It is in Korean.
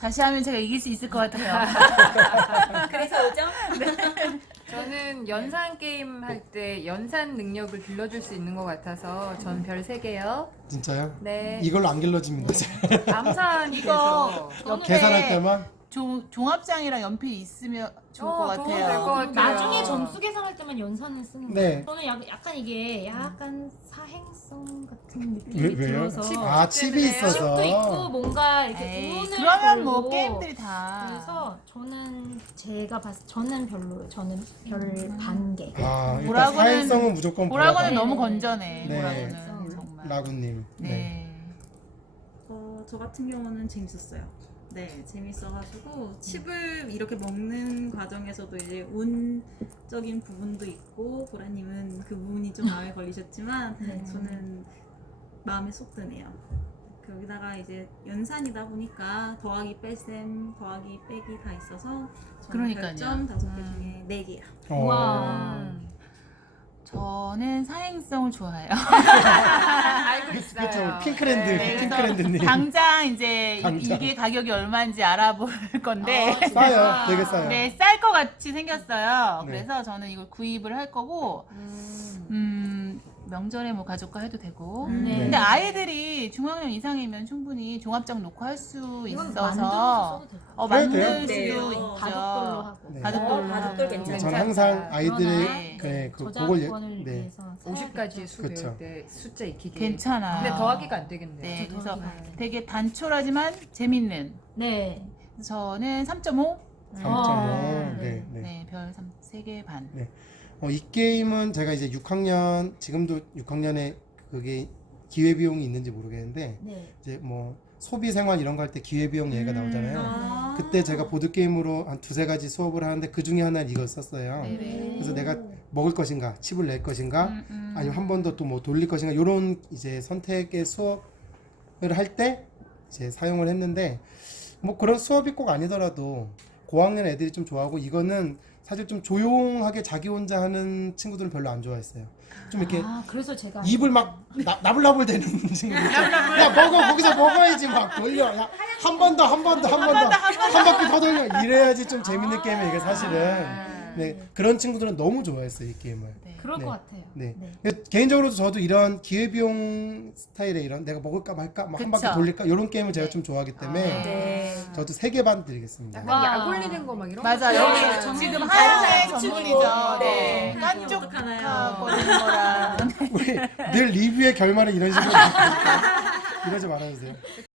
다시 하면 제가 이길 수 있을 것 같아요. 그래서 5점? 저는 연산 게임 할 때 연산 능력을 길러줄 수 있는 것 같아서 전 별 3개요. 진짜요? 네. 이걸로 안 길러집니다. 암산이 이거 돼서. 저는 계산할 때만 종합장이랑 연필 있으면 좋을 것 도움이 같아요. 될것 같아요. 나중에 점수 계산할 때만 연산을 쓰는 거예요. 네. 저는 약간 이게 약간 사행성 같은 느낌이 왜요? 들어서 아 칩이 있어서. 칩도 있고 뭔가 이렇게 에이, 운을 그러면 뭐 걸고 게임들이 다. 그래서 저는 제가 봤을 저는 별로예요. 저는 별 반 개. 아 일단 보라고는- 사행성은 무조건 보라고는 네. 너무 건전해. 네. 보라고는 정말. 라구님. 네. 네. 저 같은 경우는 재밌었어요. 네, 재밌어가지고 칩을 이렇게 먹는 과정에서도 이제 운적인 부분도 있고 보라님은 그 부분이 좀 마음에 걸리셨지만 네. 저는 마음에 쏙 드네요. 거기다가 이제 연산이다 보니까 더하기 뺄셈, 더하기 빼기 다 있어서 저는 그러니까요. 별점 5개 중에 4개요. 와. 저는 사행성을 좋아해요. 알고 그렇죠. 있어요. 핑크랜드, 네, 핑크랜드님. 당장 이제 당장. 이게 가격이 얼마인지 알아볼 건데 싸요. 되게 싸요. 네, 쌀 것 같이 생겼어요. 네. 그래서 저는 이걸 구입을 할 거고 명절에 뭐 가족과 해도 되고 네. 근데 아이들이 중학년 이상이면 충분히 종합장 놓고 할 수 이건 있어서 만들어서 써도 될것 만들 돼요? 수도 네. 있죠. 바둑돌로 하고. 네. 바둑돌로 바둑돌 하고. 괜찮죠. 저는 항상 아이들이 네. 그걸 저작권을 네. 위해서 50까지 수 그쵸. 배울 때 숫자 익히기. 괜찮아요. 근데 더하기가 안 되겠네요. 네, 그래서 더하기가. 되게 단촐하지만 재밌는. 네. 저는 3.5. 3.5. 아, 네, 네. 네, 별 3개 반. 이 게임은 제가 이제 6학년 지금도 6학년에 그게 기회 비용이 있는지 모르겠는데 네. 이제 뭐 소비 생활 이런 거 할 때 기회 비용 얘기가 나오잖아요. 아. 그때 제가 보드 게임으로 한 두세 가지 수업을 하는데 그 중에 하나는 이걸 썼어요. 네네. 그래서 내가 먹을 것인가, 칩을 낼 것인가, 아니면 한 번 더 또 뭐 돌릴 것인가 이런 이제 선택의 수업을 할 때 이제 사용을 했는데 뭐 그런 수업이 꼭 아니더라도 고학년 애들이 좀 좋아하고 이거는 사실 좀 조용하게 자기 혼자 하는 친구들은 별로 안 좋아했어요. 좀 이렇게 아, 그래서 제가 입을 막 나불나불 대는 친구들 있죠. 야 먹어 거기서 먹어야지 막 돌려. 한 번 더 한 번 더 한 번 더 한 바퀴 더 돌려. 이래야지 좀 재밌는 게임이에요. 이게 사실은. 네 그런 친구들은 너무 좋아했어요 이 게임을. 그럴 네. 것 같아요. 네. 네. 근데 개인적으로도 저도 이런 기회비용 스타일의 이런 내가 먹을까 말까 막 한 바퀴 그쵸. 돌릴까 이런 게임을 제가 좀 좋아하기 때문에 네. 저도 3개 반 드리겠습니다. 약간 와. 약 올리는 거 막 이런 맞아, 거. 여기 전문이 지금 잘 하얀색 붙이고. 전문이죠. 네. 네. 깐족하거리는 거랑. 우리 늘 리뷰의 결말은 이런 식으로 이러지 말아주세요.